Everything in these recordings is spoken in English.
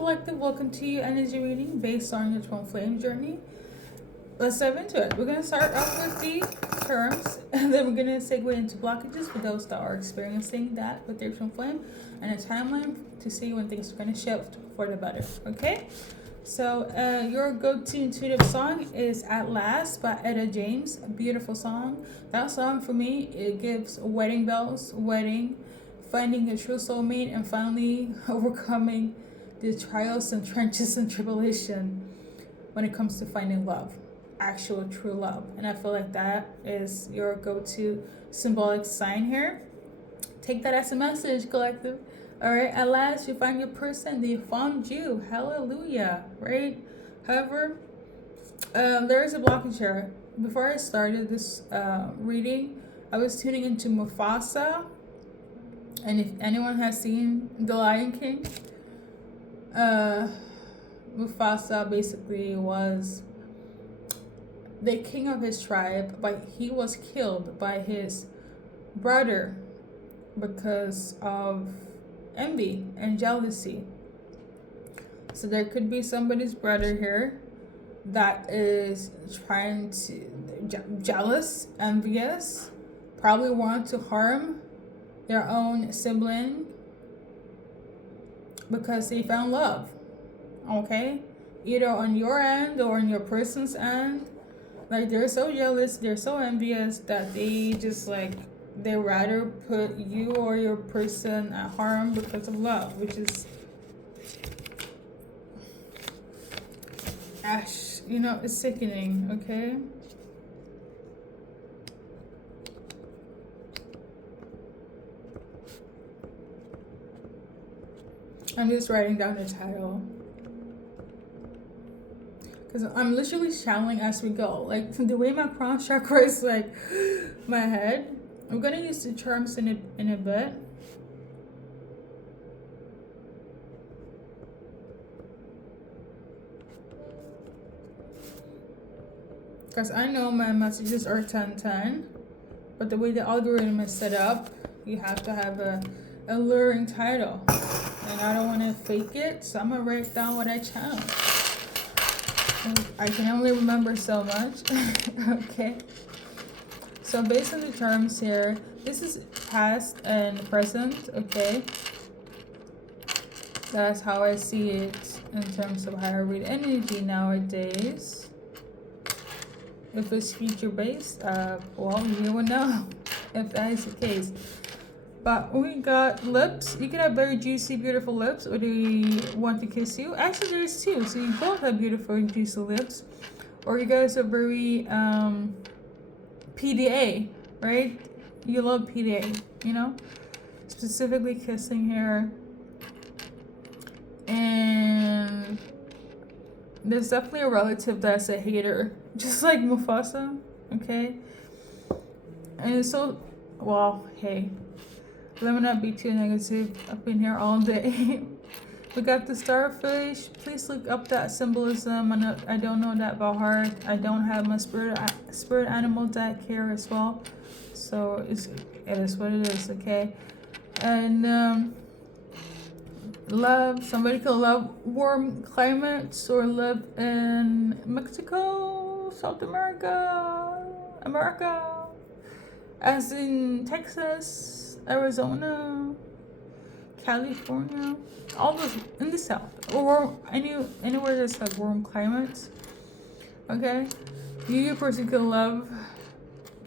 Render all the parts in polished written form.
collective? Welcome to your energy reading based on your twin flame journey. Let's dive into it. We're going to start off with the terms, and then we're going to segue into blockages for those that are experiencing that with their twin flame, and a timeline to see when things are going to shift for the better. Okay? So your go-to intuitive song is At Last by Etta James. A beautiful song. That song for me, it gives wedding bells, wedding, finding a true soulmate, and finally overcoming the trials and trenches and tribulation when it comes to finding love, actual true love. And I feel like that is your go-to symbolic sign here. Take that as a message, collective. All right, at last you find your person, they found you. Hallelujah, right? However, there is a blockage here. Before I started this reading, I was tuning into Mufasa. And if anyone has seen The Lion King, Mufasa basically was the king of his tribe, but he was killed by his brother because of envy and jealousy. So there could be somebody's brother here that is trying to jealous, envious, probably want to harm their own sibling because they found love. Okay, either on your end or on your person's end. Like, they're so jealous, they're so envious that they just like, they rather put you or your person at harm because of love, which is it's sickening. Okay, I'm just writing down the title because I'm literally channeling as we go. Like, the way my crown chakra is like my head. I'm gonna use the charms in a bit. Because I know my messages are 10-10, but the way the algorithm is set up, you have to have a alluring title. And I don't want to fake it, so I'm gonna write down what I channel. I can only remember so much. Okay. So based on the terms here, this is past and present, okay? That's how I see it in terms of how I read energy nowadays. If it's future based, well, you will know if that is the case. But we got lips. You can have very juicy, beautiful lips, or they want to kiss you. Actually, there's two, so you both have beautiful and juicy lips. Or you guys are very PDA, right? You love PDA, you know? Specifically kissing here. And there's definitely a relative that's a hater, just like Mufasa, okay? And so, well, hey, let me not be too negative. I've been here all day. We got the starfish. Please look up that symbolism. I don't know that by heart. I don't have my spirit animal deck here as well. So it is what it is, okay? And love. Somebody could love warm climates or live in Mexico, South America, as in Texas, Arizona, California, all those in the south, or anywhere that's like warm climates. Okay, your person could love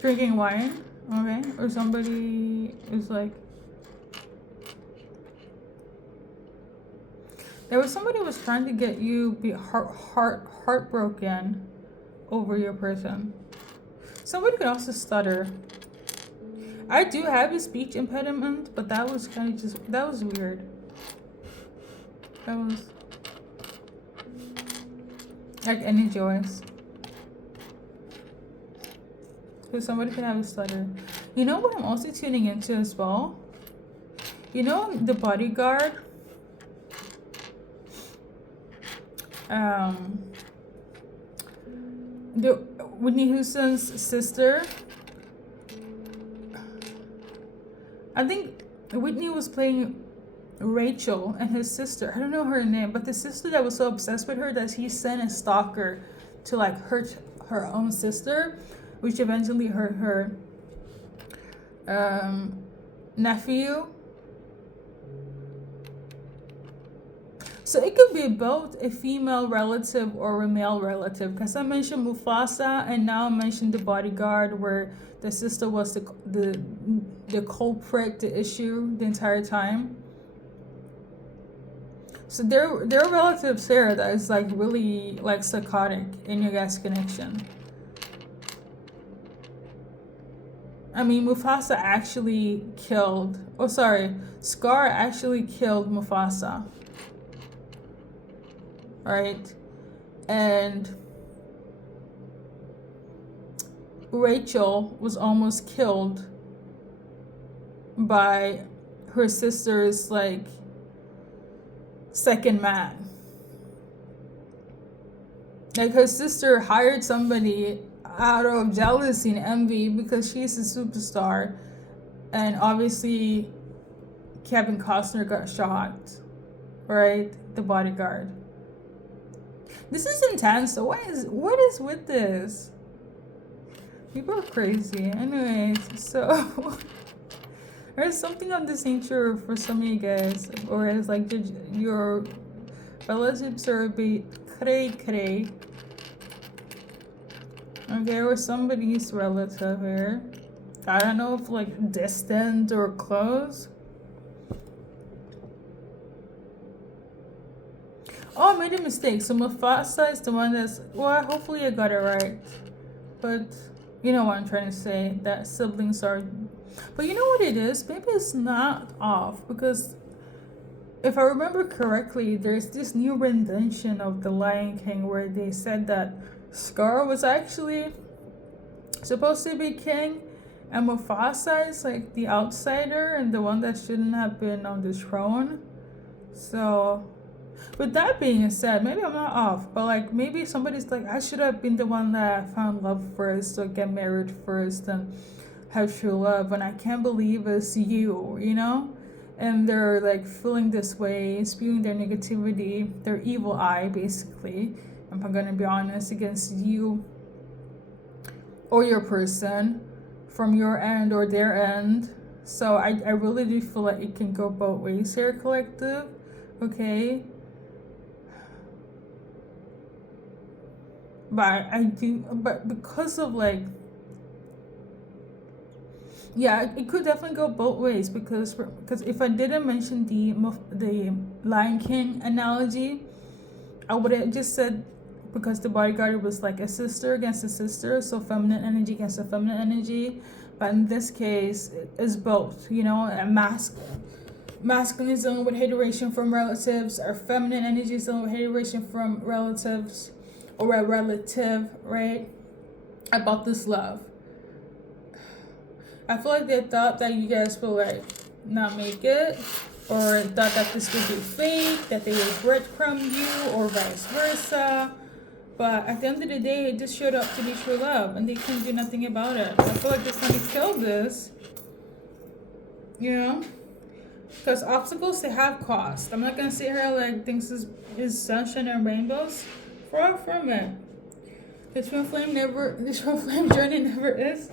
drinking wine. Okay, or somebody is like, there was somebody who was trying to get you be heartbroken over your person. Somebody could also stutter. I do have a speech impediment, but that was kind of that was weird. That was like any joys. So somebody could have a stutter. You know what I'm also tuning into as well? You know The Bodyguard? The Whitney Houston's sister. I think Whitney was playing Rachel and his sister. I don't know her name, but the sister that was so obsessed with her that he sent a stalker to like hurt her own sister, which eventually hurt her nephew. So it could be both a female relative or a male relative, because I mentioned Mufasa and now I mentioned the bodyguard, where the sister was the culprit, the issue the entire time. So there are relatives here that is like really like psychotic in your guys' connection. I mean, Mufasa actually killed. Oh, sorry, Scar actually killed Mufasa. Right? And Rachel was almost killed by her sister's like second man. Like her sister hired somebody out of jealousy and envy because she's a superstar, and obviously Kevin Costner got shot, right? The bodyguard. This is intense. So what is with this? People are crazy. Anyways, so there's something of this nature for some of you guys, or it's like your relatives are a bit cray. Okay, or somebody's relative here. I don't know if like distant or close. Oh, I made a mistake. So Mufasa is the one that's, well, hopefully I got it right. But you know what I'm trying to say, that siblings are, but you know what it is? Maybe it's not off, because if I remember correctly, there's this new rendition of The Lion King where they said that Scar was actually supposed to be king, and Mufasa is like the outsider and the one that shouldn't have been on the throne. So with that being said, maybe I'm not off, but like maybe somebody's like, I should have been the one that found love first, or get married first and have true love, and I can't believe it's you, you know? And they're like feeling this way, spewing their negativity, their evil eye basically, if I'm gonna be honest, against you or your person from your end or their end. So I really do feel like it can go both ways here, collective. Okay, but I do, but because of like, yeah, it could definitely go both ways, because if I didn't mention the Lion King analogy, I would have just said, because the bodyguard was like a sister against a sister, so feminine energy against a feminine energy. But in this case, it's both, you know, a masculine is dealing with hateration from relatives, or feminine energy is dealing with hateration from relatives, or a relative, right? About this love. I feel like they thought that you guys will like not make it, or thought that this would be fake, that they would breadcrumb you, or vice versa. But at the end of the day, it just showed up to be true love, and they couldn't do nothing about it. I feel like this time killed this, you know, because obstacles, they have cost. I'm not gonna sit here like things is sunshine and rainbows. Far from it. This twin flame journey never is.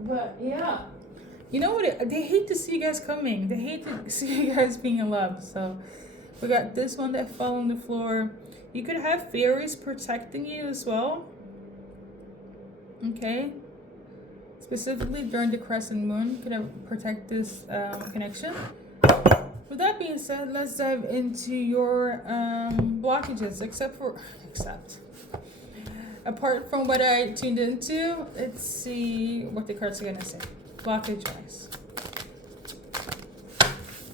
But yeah, you know what? They hate to see you guys coming. They hate to see you guys being in love. So we got this one that fell on the floor. You could have fairies protecting you as well. Okay. Specifically during the crescent moon, you could have protect this connection. With that being said, let's dive into your blockages. Apart from what I tuned into, let's see what the cards are gonna say. Blockage wise.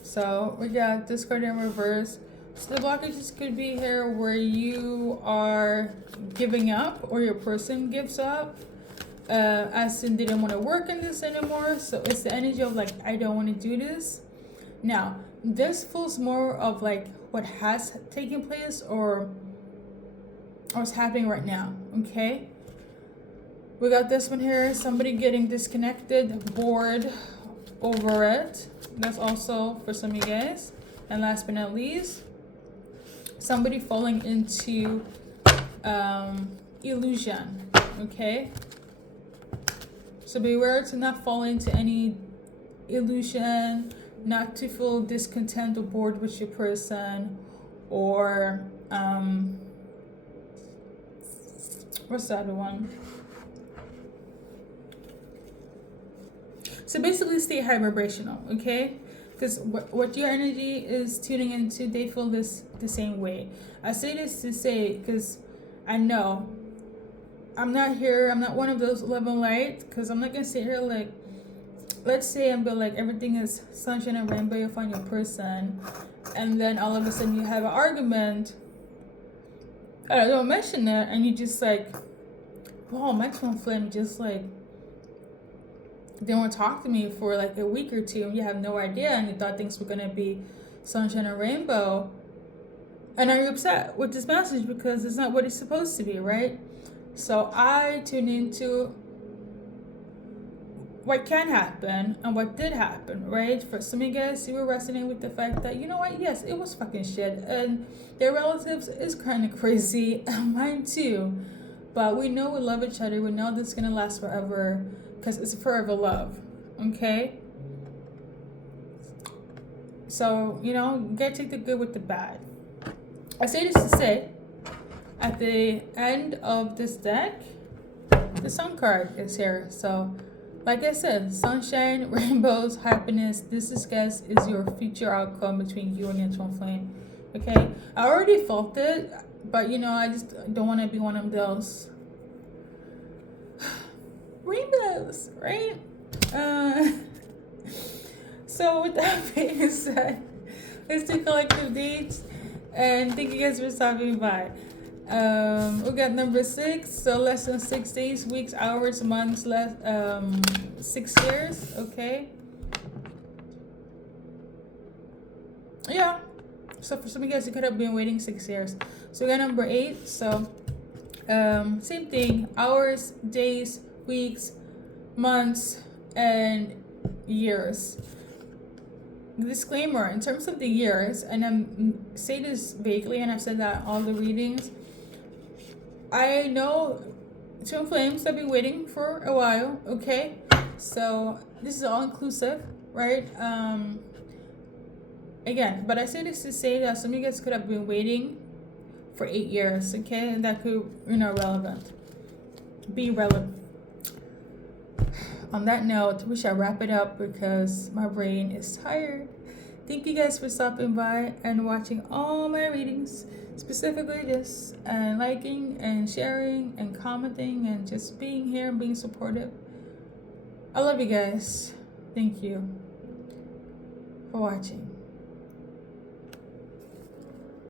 So we got this card in reverse. So the blockages could be here where you are giving up, or your person gives up, as in they don't want to work in this anymore. So it's the energy of like, I don't want to do this. Now, this feels more of like what has taken place, or what's happening right now. Okay, we got this one here, somebody getting disconnected, bored, over it. That's also for some of you guys. And last but not least, somebody falling into illusion. Okay? So beware to not fall into any illusion, not to feel discontent or bored with your person, or what's the other one? So basically stay high vibrational, okay? Because what your energy is tuning into, they feel this the same way. I say this to say, because I know I'm not one of those love and light, because I'm not going to sit here like, let's say I'm like everything is sunshine and rainbow, you find your person, and then all of a sudden you have an argument, I don't mention it, and you just like, wow, my twin flame just like, they won't talk to me for like a week or two, and you have no idea, and you thought things were gonna be sunshine and rainbow, and are you upset with this message because it's not what it's supposed to be, right? So I tune into what can happen and what did happen, right? For some of you guys, you were resonating with the fact that, you know what, yes, it was fucking shit, and their relatives is kind of crazy, and mine too, but we know we love each other, we know this is gonna last forever, because it's forever love, okay? So, you know, get take the good with the bad. I say this to say, at the end of this deck, the sun card is here. So, like I said, sunshine, rainbows, happiness. This is, guys, is your future outcome between you and your twin flame. Okay? I already felt it, but, you know, I just don't want to be one of those rainbows, right? So with that being said, let's do collective dates, and thank you guys for stopping by. We got number 6, so less than 6 days, weeks, hours, months, 6 years. Okay, yeah, so for some of you guys, you could have been waiting 6 years. So we got number 8, so same thing, hours, days, weeks, months, and years. Disclaimer, in terms of the years, and I'm say this vaguely, and I've said that all the readings, I know twin flames have been waiting for a while, okay? So this is all inclusive, right? Again, but I say this to say that some of you guys could have been waiting for 8 years, okay? And that could, you know, be relevant. On that note, we shall wrap it up because my brain is tired. Thank you guys for stopping by and watching all my readings, specifically this, and liking and sharing and commenting and just being here and being supportive. I love you guys. Thank you for watching.